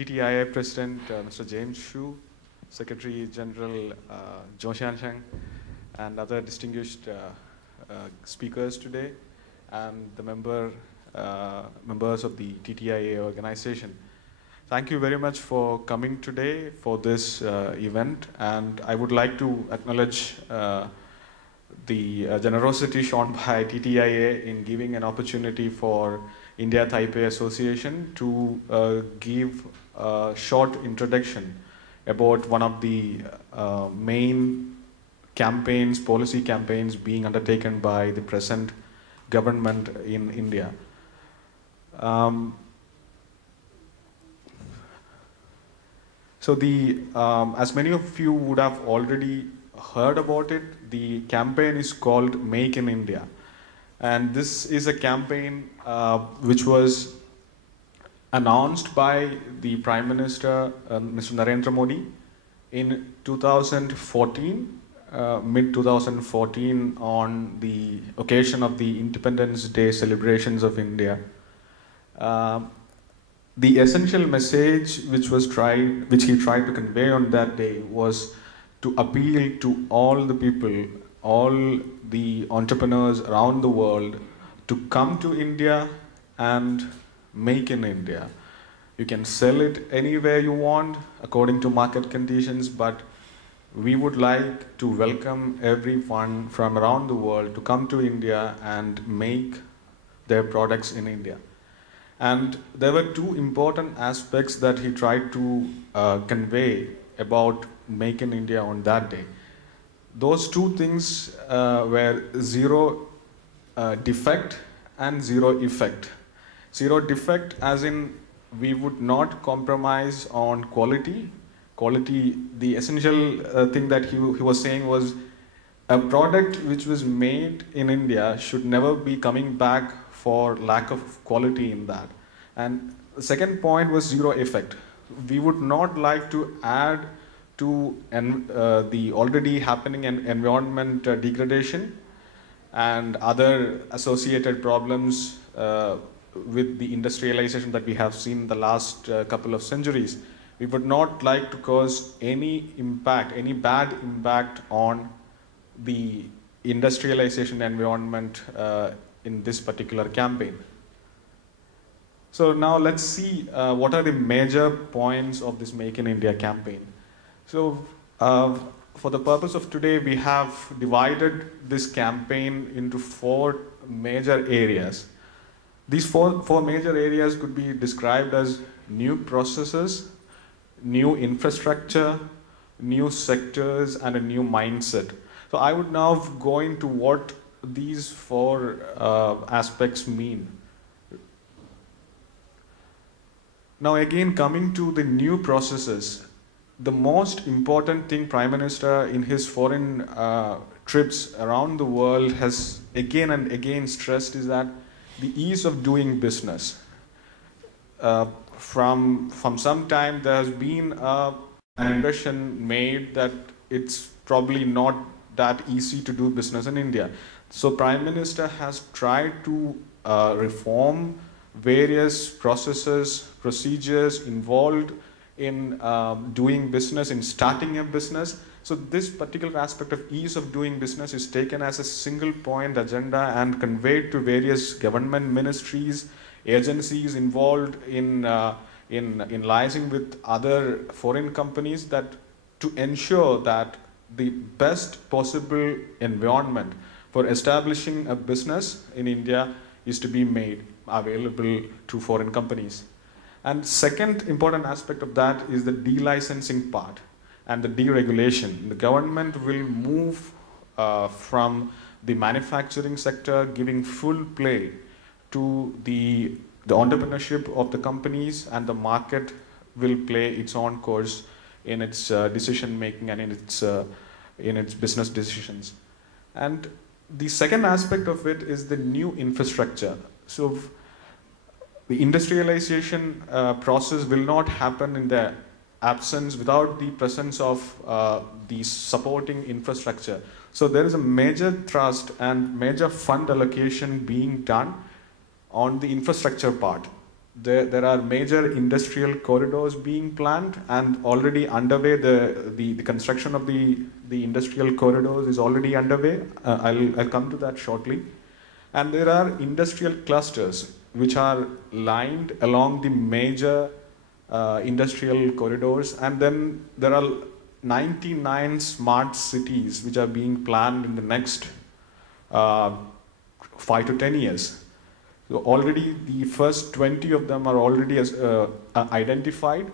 TTIA President Mr. James Shu, Secretary General Jo Xiansheng, and other distinguished speakers today, and the members of the TTIA organization. Thank you very much for coming today for this event, and I would like to acknowledge the generosity shown by TTIA in giving an opportunity for India-Taipei Association to give a short introduction about one of the main campaigns, policy campaigns being undertaken by the present government in India. So as many of you would have already heard about it, the campaign is called MAKE in India. And this is a campaign which was announced by the Prime Minister, Mr. Narendra Modi, in 2014, mid-2014, on the occasion of the Independence Day celebrations of India. The essential message which he tried to convey on that day was to appeal to all the people, all the entrepreneurs around the world, to come to India and make in India. You can sell it anywhere you want according to market conditions, but we would like to welcome everyone from around the world to come to India and make their products in India. And there were two important aspects that he tried to convey about Make in India on that day. Those two things were zero defect and zero effect. Zero defect as in we would not compromise on quality. Quality, the essential thing that he was saying was a product which was made in India should never be coming back for lack of quality in that. And the second point was zero effect. We would not like to add to the already happening environment degradation and other associated problems with the industrialization that we have seen in the last couple of centuries. We would not like to cause any impact, any bad impact on the industrialization environment in this particular campaign. So now let's see what are the major points of this Make in India campaign. So for the purpose of today, we have divided this campaign into four major areas. These four major areas could be described as new processes, new infrastructure, new sectors, and a new mindset. So I would now go into what these four aspects mean. Now again, coming to the new processes, the most important thing Prime Minister in his foreign trips around the world has again and again stressed is that the ease of doing business. From some time there has been an impression made that it's probably not that easy to do business in India. So Prime Minister has tried to reform various processes, procedures involved in doing business, in starting a business. So this particular aspect of ease of doing business is taken as a single point agenda and conveyed to various government ministries, agencies involved in liaising with other foreign companies, that to ensure that the best possible environment for establishing a business in India is to be made available to foreign companies. And second important aspect of that is the delicensing part and the deregulation. The government will move from the manufacturing sector, giving full play to the entrepreneurship of the companies, and the market will play its own course in its decision making and in its business decisions. And the second aspect of it is the new infrastructure. So the industrialization process will not happen in the absence, without the presence of the supporting infrastructure. So there is a major thrust and major fund allocation being done on the infrastructure part. there are major industrial corridors being planned and already underway. The construction of the industrial corridors is already underway. I'll come to that shortly. And there are industrial clusters which are lined along the major industrial corridors, and then there are 99 smart cities which are being planned in the next 5 to 10 years. So already the first 20 of them are already identified,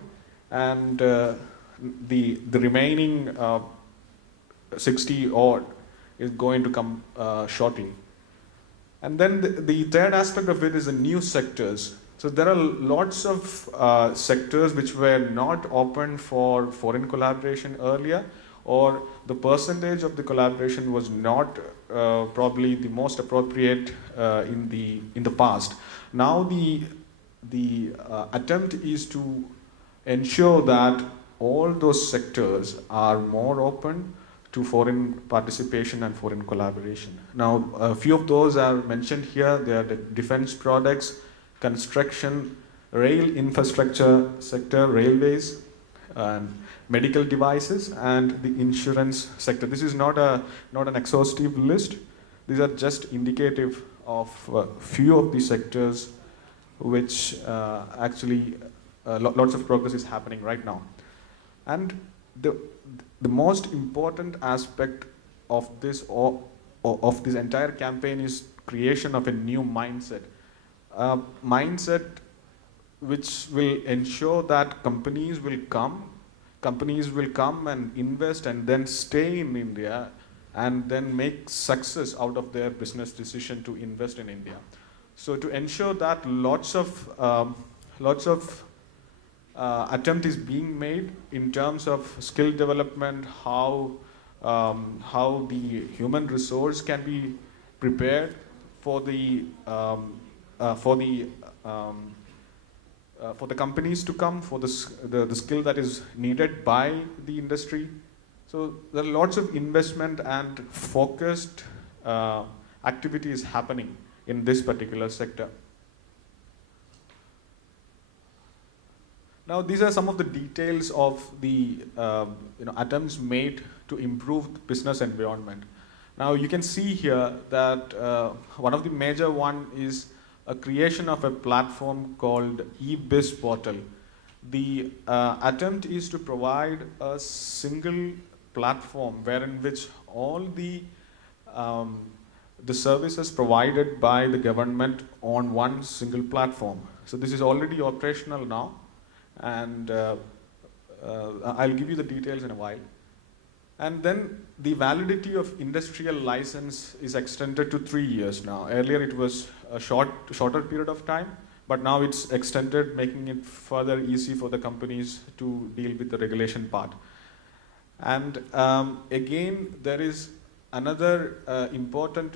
and the remaining 60 odd is going to come shortly. And then the third aspect of it is the new sectors. So there are lots of sectors which were not open for foreign collaboration earlier, or the percentage of the collaboration was not probably the most appropriate in the past. Now the attempt is to ensure that all those sectors are more open to foreign participation and foreign collaboration. Now, a few of those are mentioned here. They are the defense products, construction, rail infrastructure sector, railways, medical devices, and the insurance sector. This is not an exhaustive list. These are just indicative of a few of the sectors which actually lots of progress is happening right now. And the most important aspect of this entire campaign is creation of a new mindset. Mindset which will ensure that companies will come and invest and then stay in India and then make success out of their business decision to invest in India. So to ensure that lots of attempt is being made in terms of skill development, how the human resource can be prepared for the companies to come, for the skill that is needed by the industry. So there are lots of investment and focused activities happening in this particular sector. Now, these are some of the details of the attempts made to improve the business environment. Now, you can see here that one of the major one is a creation of a platform called e-biz portal. The attempt is to provide a single platform wherein which all the services provided by the government on one single platform. So this is already operational now, and I'll give you the details in a while. And then the validity of industrial license is extended to 3 years now. Earlier it was a shorter period of time, but now it's extended, making it further easy for the companies to deal with the regulation part. And again, there is another important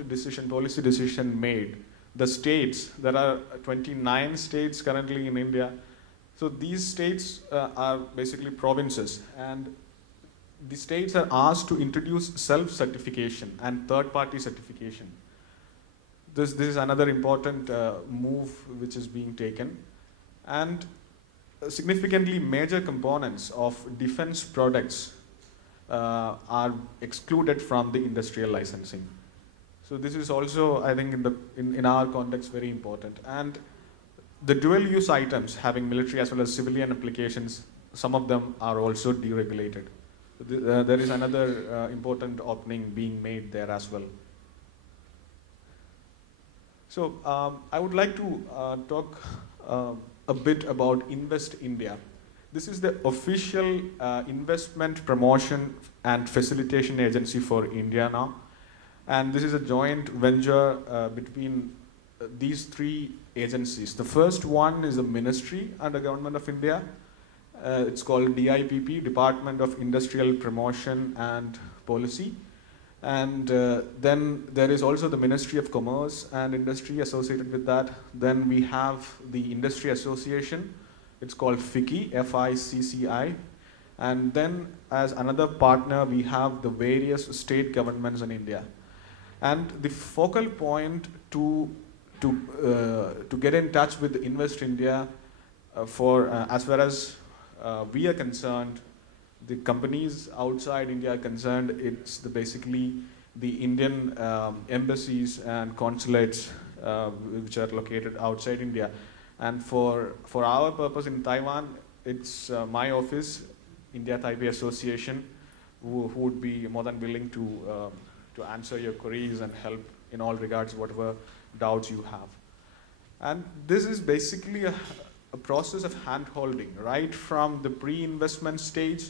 policy decision made. The states, there are 29 states currently in India. So these states are basically provinces, and the states are asked to introduce self-certification and third-party certification. This is another important move which is being taken. And significantly major components of defense products are excluded from the industrial licensing. So this is also, I think, in our context, very important. And the dual-use items having military as well as civilian applications, some of them are also deregulated. There is another important opening being made there as well. So I would like to talk a bit about Invest India. This is the official investment promotion and facilitation agency for India now. And this is a joint venture between these three agencies. The first one is a ministry under Government of India. It's called DIPP, Department of Industrial Promotion and Policy. And then there is also the Ministry of Commerce and Industry associated with that. Then we have the Industry Association. It's called FICCI, F-I-C-C-I. And then as another partner, we have the various state governments in India. And the focal point to get in touch with Invest India as far as we are concerned, the companies outside India are concerned, it's basically the Indian embassies and consulates which are located outside India. And for our purpose in Taiwan, it's my office, India-Taipei Association, who would be more than willing to answer your queries and help in all regards, whatever doubts you have. And this is basically a process of hand-holding, right from the pre-investment stage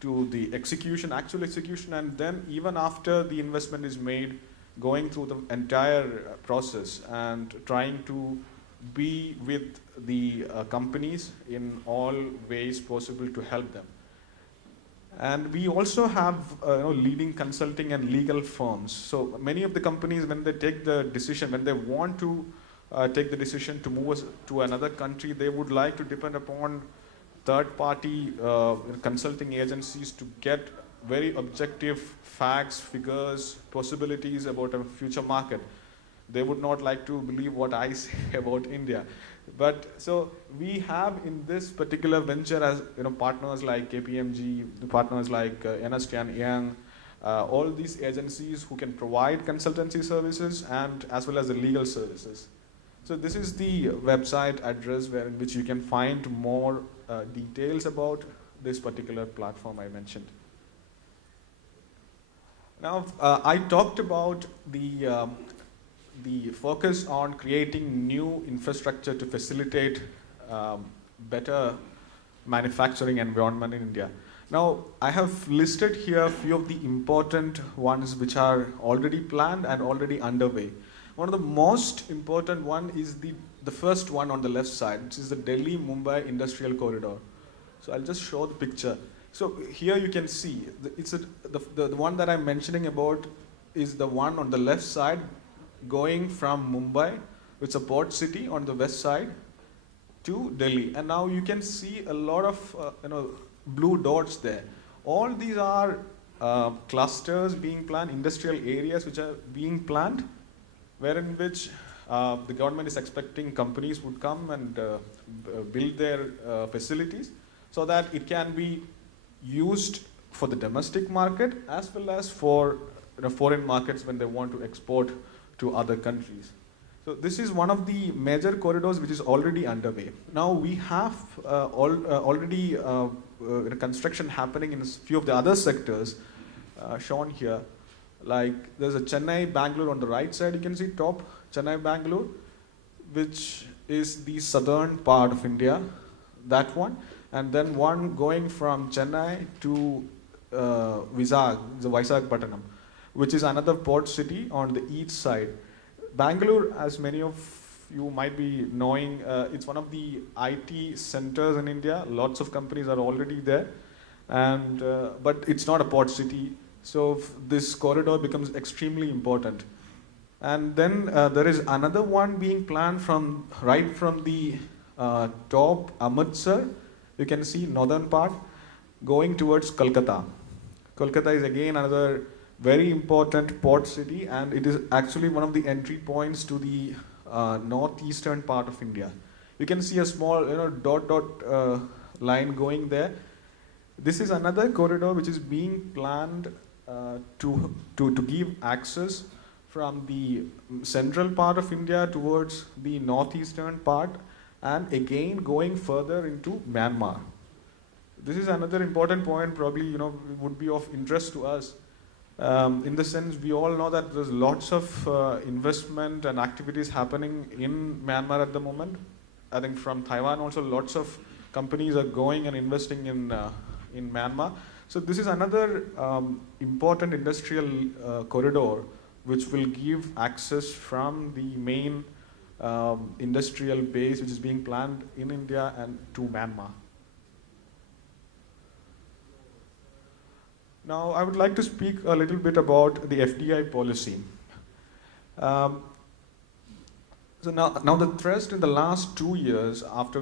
to the execution, actual execution, and then even after the investment is made, going through the entire process and trying to be with the companies in all ways possible to help them. And we also have leading consulting and legal firms. So many of the companies, when they take the decision, when they want to take the decision to move us to another country, they would like to depend upon third-party consulting agencies to get very objective facts, figures, possibilities about a future market. They would not like to believe what I say about India. But so we have in this particular venture as partners like KPMG, partners like Ernst & Young, all these agencies who can provide consultancy services and as well as the legal services. So this is the website address in which you can find more details about this particular platform I mentioned. Now, I talked about the focus on creating new infrastructure to facilitate better manufacturing environment in India. Now, I have listed here a few of the important ones which are already planned and already underway. One of the most important one is the first one on the left side, which is the Delhi-Mumbai Industrial Corridor. So I'll just show the picture. So here you can see, the one that I'm mentioning about is the one on the left side going from Mumbai, which is a port city on the west side, to Delhi. And now you can see a lot of blue dots there. All these are clusters being planned, industrial areas which are being planned, wherein which the government is expecting companies would come and build their facilities so that it can be used for the domestic market as well as for foreign markets when they want to export to other countries. So this is one of the major corridors which is already underway. Now we have already construction happening in a few of the other sectors shown here. Like there's a Chennai-Bangalore on the right side, you can see top, Chennai-Bangalore, which is the southern part of India, that one. And then one going from Chennai to Vizag, the Visakhapatnam, which is another port city on the east side. Bangalore, as many of you might be knowing, it's one of the IT centers in India. Lots of companies are already there, and but it's not a port city. So this corridor becomes extremely important. And then there is another one being planned right from the top, Amritsar. You can see northern part going towards Kolkata. Kolkata is again another very important port city, and it is actually one of the entry points to the northeastern part of India. You can see a small dot line going there. This is another corridor which is being planned to give access from the central part of India towards the northeastern part, and again going further into Myanmar. This is another important point, probably would be of interest to us. In the sense, we all know that there's lots of investment and activities happening in Myanmar at the moment. I think from Taiwan also lots of companies are going and investing in Myanmar. So this is another important industrial corridor which will give access from the main industrial base which is being planned in India and to Myanmar. Now I would like to speak a little bit about the FDI policy. So now the thrust in the last 2 years after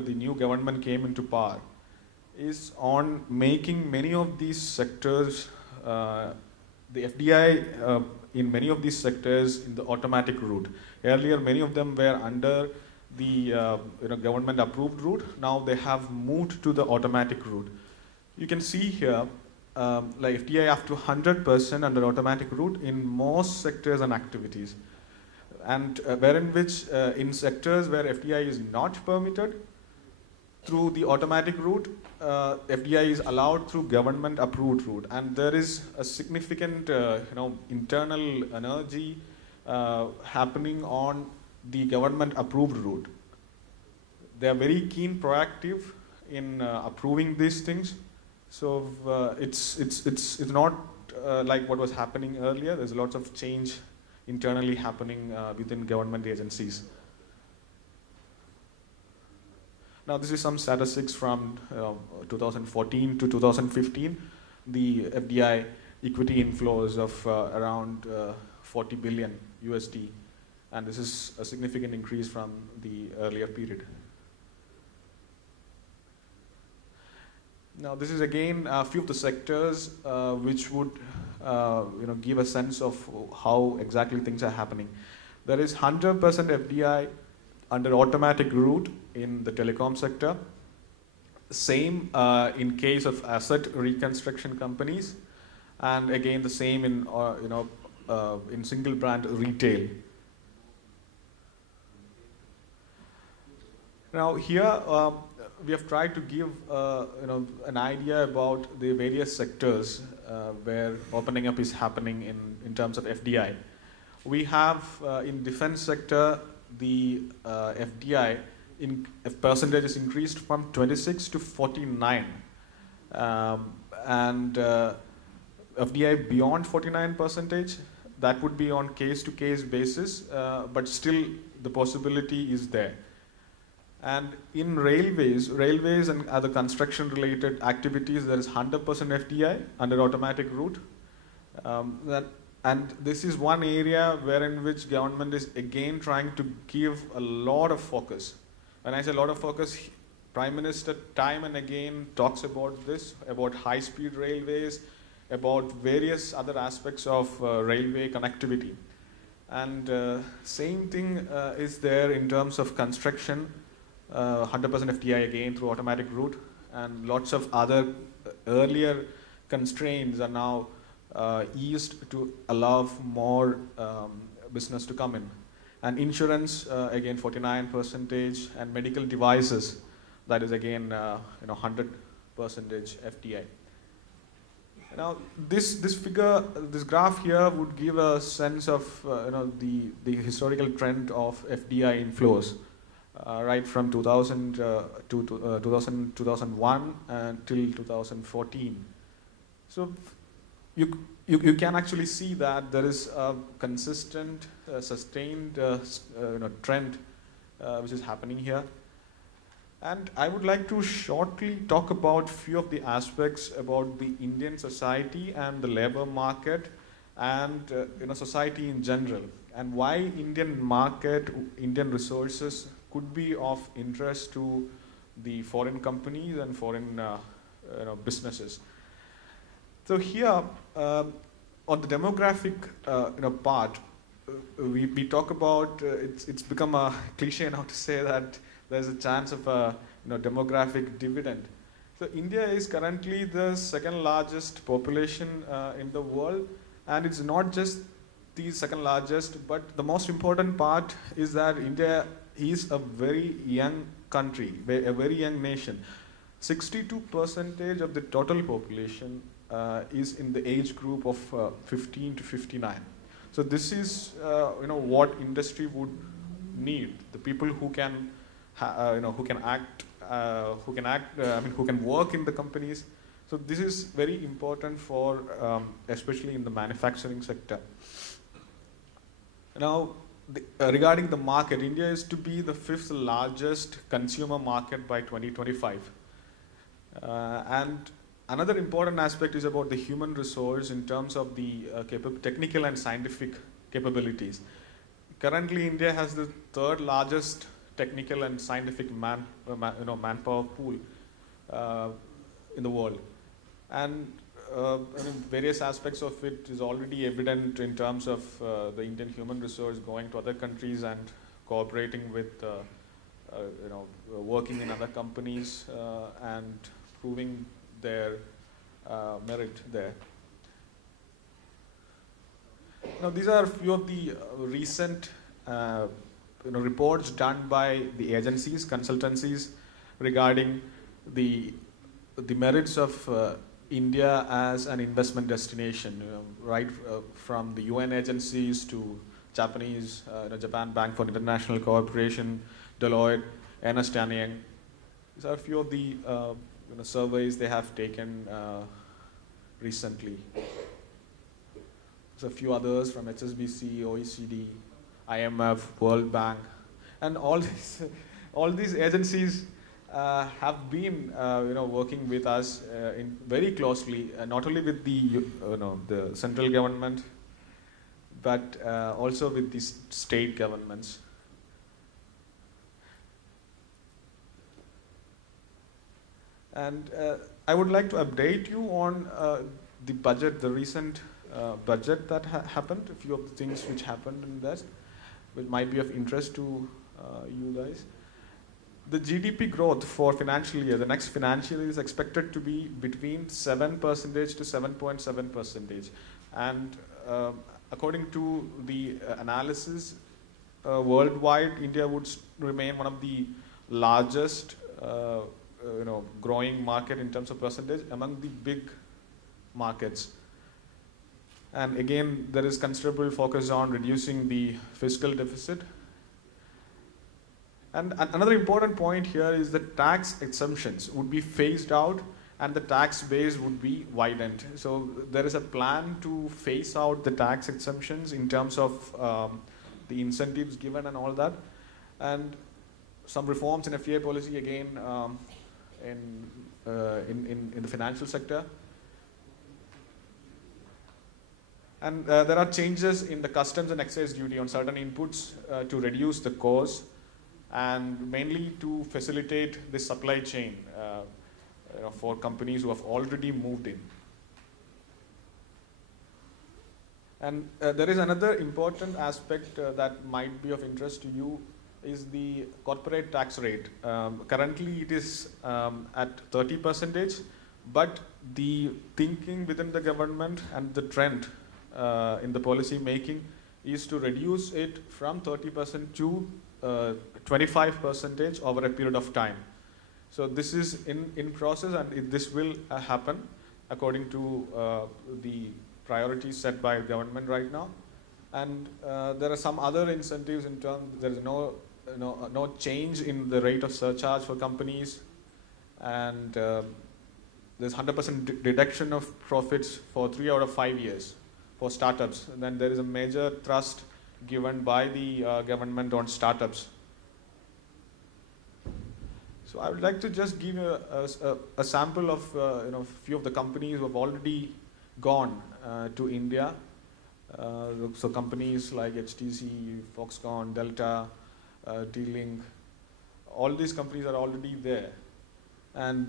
the new government came into power is on making many of these sectors, the FDI in many of these sectors in the automatic route. Earlier, many of them were under the government approved route. Now they have moved to the automatic route. You can see here like FDI up to 100% under automatic route in most sectors and activities, and wherein which in sectors where FDI is not permitted through the automatic route, FDI is allowed through government approved route, and there is a significant internal energy happening on the government approved route. They are very keen, proactive in approving these things. So it's not like what was happening earlier. There's lots of change internally happening within government agencies. Now this is some statistics from 2014 to 2015. The FDI equity inflows of around 40 billion USD, and this is a significant increase from the earlier period. Now this is again a few of the sectors which would give a sense of how exactly things are happening. There is 100% FDI under automatic route in the telecom sector. Same in case of asset reconstruction companies, and again the same in single brand retail. Now here we have tried to give an idea about the various sectors where opening up is happening in terms of FDI. We have in defense sector the FDI in percentage is increased from 26 to 49, and FDI beyond 49%, that would be on case-to-case basis, but still the possibility is there. And in railways and other construction-related activities, there is 100% FDI under automatic route. And this is one area wherein which government is again trying to give a lot of focus. When I say a lot of focus, Prime Minister time and again talks about this, about high-speed railways, about various other aspects of railway connectivity. And same thing is there in terms of construction. 100% FDI again through automatic route, and lots of other earlier constraints are now eased to allow more business to come in. And insurance again 49%, and medical devices, that is again 100% FDI. Now this figure, this graph here would give a sense of the historical trend of FDI inflows. Right from 2000 to 2001 until 2014. So you can actually see that there is a consistent, sustained trend which is happening here. And I would like to shortly talk about few of the aspects about the Indian society and the labor market and society in general, and why Indian market, Indian resources could be of interest to the foreign companies and foreign businesses. So here, on the demographic part, we talk about it's become a cliche now to say that there's a chance of a demographic dividend. So India is currently the second largest population in the world, and it's not just the second largest, but the most important part is that India is a very young country, a very young nation. 62% of the total population is in the age group of 15 to 59. So this is what industry would need: the people who can who can work in the companies. So this is very important for especially in the manufacturing sector. Now, regarding the market, India is to be the 5th largest consumer market by 2025. And another important aspect is about the human resource in terms of the technical and scientific capabilities. Currently, India has the 3rd largest technical and scientific manpower pool in the world. And various aspects of it is already evident in terms of the Indian human resource going to other countries and cooperating with working in other companies and proving their merit there. Now, these are a few of the recent reports done by the agencies, consultancies regarding the merits of India as an investment destination, right from the UN agencies to Japanese, Japan Bank for International Cooperation, Deloitte, Ernst & Young. These are a few of the surveys they have taken recently. There's a few others from HSBC, OECD, IMF, World Bank, and all these agencies have been working with us very closely, not only with the central government, but also with the state governments. And I would like to update you on the budget, the recent budget that happened, a few of the things which happened in that, which might be of interest to you guys. The GDP growth for financial year, the next financial year, is expected to be between 7% to 7.7%. And according to the analysis, worldwide, India would remain one of the largest growing market in terms of percentage among the big markets. And again, there is considerable focus on reducing the fiscal deficit. And another important point here is that tax exemptions would be phased out and the tax base would be widened. So there is a plan to phase out the tax exemptions in terms of the incentives given and all that. And some reforms in FDI policy again in the financial sector. And there are changes in the customs and excise duty on certain inputs to reduce the cost and mainly to facilitate the supply chain for companies who have already moved in. And there is another important aspect that might be of interest to you is the corporate tax rate. Currently it is at 30%, but the thinking within the government and the trend in the policy making is to reduce it from 30% to 25% over a period of time. So this is in process, and this will happen according to the priorities set by the government right now. And there are some other incentives in terms, there is no change in the rate of surcharge for companies, and there's 100% deduction of profits for 3 out of 5 years for startups. And then there is a major thrust given by the government on startups. So I would like to just give you a sample of a few of the companies who have already gone to India. So companies like HTC, Foxconn, Delta, D-Link, all these companies are already there. And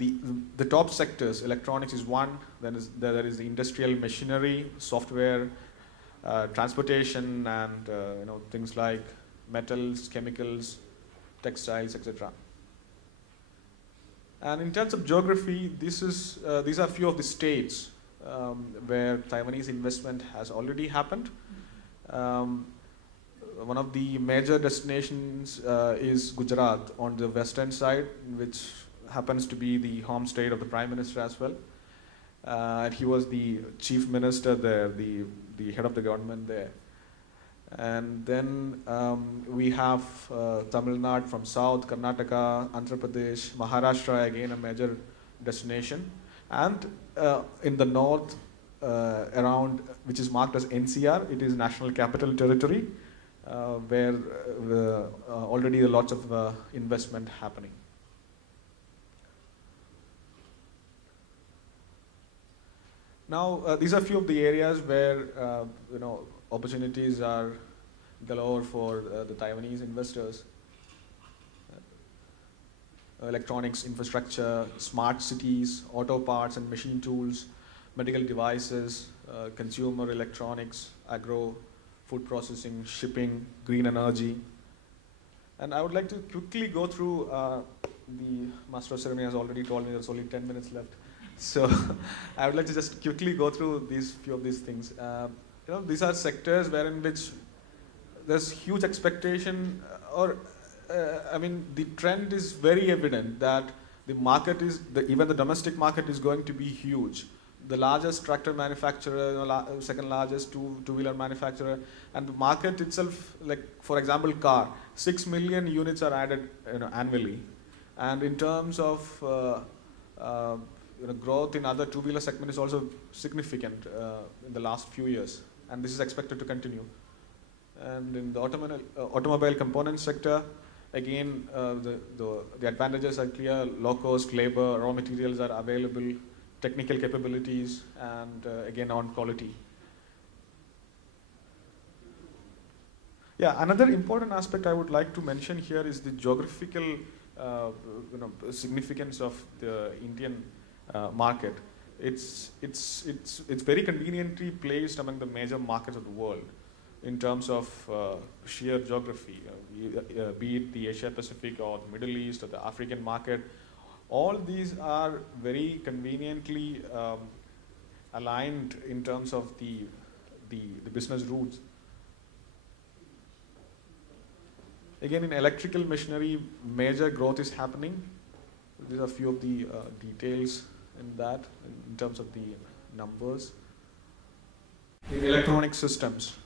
the top sectors, electronics is one, then there is the industrial machinery, software, transportation, and things like metals, chemicals, textiles, etc. And in terms of geography, these are a few of the states where Taiwanese investment has already happened. One of the major destinations is Gujarat on the western side, which happens to be the home state of the Prime Minister as well. And he was the chief minister there, the head of the government there. And then we have Tamil Nadu from south, Karnataka, Andhra Pradesh, Maharashtra, again a major destination. And in the north, around, which is marked as NCR, it is National Capital Territory, where already lots of investment happening. Now, these are a few of the areas where opportunities are galore for the Taiwanese investors. Electronics infrastructure, smart cities, auto parts and machine tools, medical devices, consumer electronics, agro, food processing, shipping, green energy. And I would like to quickly go through, the Master of Ceremony has already told me there's only 10 minutes left. So I would like to just quickly go through few of these things. These are sectors wherein which there's huge expectation, the trend is very evident that the market is, even the domestic market is going to be huge. The largest tractor manufacturer, second largest two-wheeler manufacturer, and the market itself, like for example, car, 6 million units are added annually, and in terms of growth in other two-wheeler segment is also significant in the last few years, and this is expected to continue. And in the automobile component sector, again, the advantages are clear: low cost labor, raw materials are available, technical capabilities, and again on quality. Yeah, another important aspect I would like to mention here is the geographical significance of the Indian market. It's very conveniently placed among the major markets of the world in terms of sheer geography, be it the Asia Pacific or the Middle East or the African market. All these are very conveniently aligned in terms of the business routes. Again, in electrical machinery, major growth is happening. These are a few of the details in that, in terms of the numbers. In electronic systems,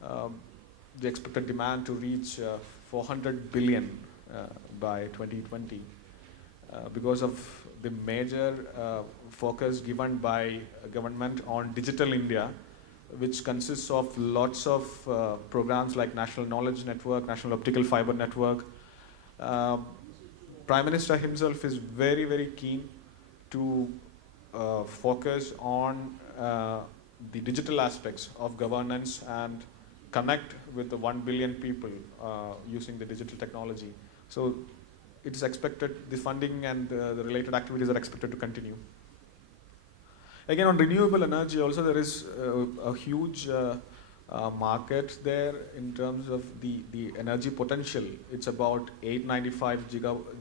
the expected demand to reach 400 billion by 2020 because of the major focus given by government on Digital India, which consists of lots of programs like National Knowledge Network, National Optical Fiber Network. Prime Minister himself is very, very keen to focus on the digital aspects of governance and connect with the 1 billion people using the digital technology. So it is expected, the funding and the related activities are expected to continue. Again, on renewable energy also there is a huge market there in terms of the energy potential. It's about 895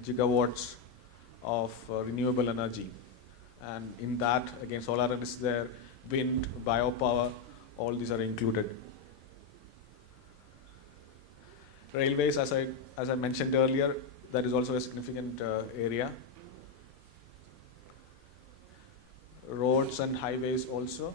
gigawatts of renewable energy. And in that, again, solar is there, wind, biopower, all these are included. Railways, as I mentioned earlier, that is also a significant area. Roads and highways also.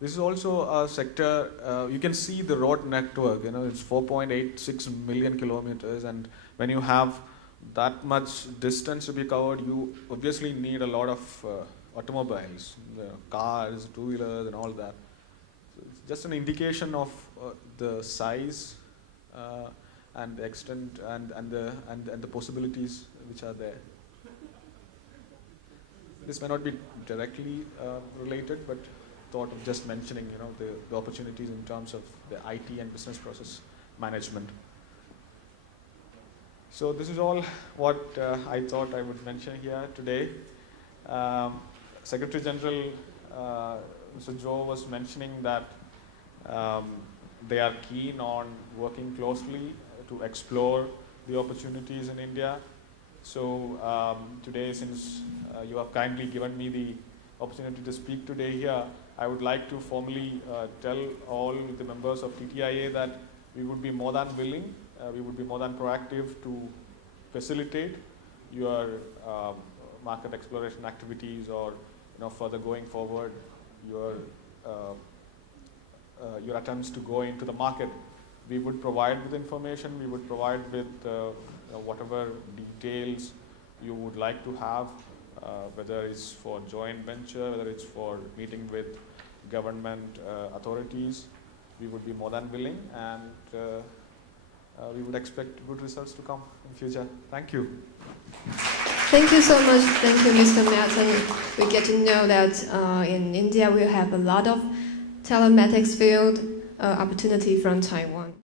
This is also a sector, you can see the road network, it's 4.86 million kilometers, and when you have that much distance to be covered, you obviously need a lot of automobiles, cars, two-wheelers and all that. So it's just an indication of the size and the extent and the possibilities which are there. This may not be directly related, but thought of just mentioning, the opportunities in terms of the IT and business process management. So this is all what I thought I would mention here today. Secretary General Mr. Joe was mentioning that they are keen on working closely to explore the opportunities in India. So today, since you have kindly given me the opportunity to speak today here, I would like to formally tell all the members of TTIA that we would be more than willing, we would be more than proactive to facilitate your market exploration activities, or further going forward your attempts to go into the market. We would provide with information, we would provide with whatever details you would like to have, whether it's for joint venture, whether it's for meeting with government authorities. We would be more than willing, and we would expect good results to come in future. Thank you. Thank you so much. Thank you, Mr. Mattam. We get to know that in India we have a lot of telematics field opportunity from Taiwan.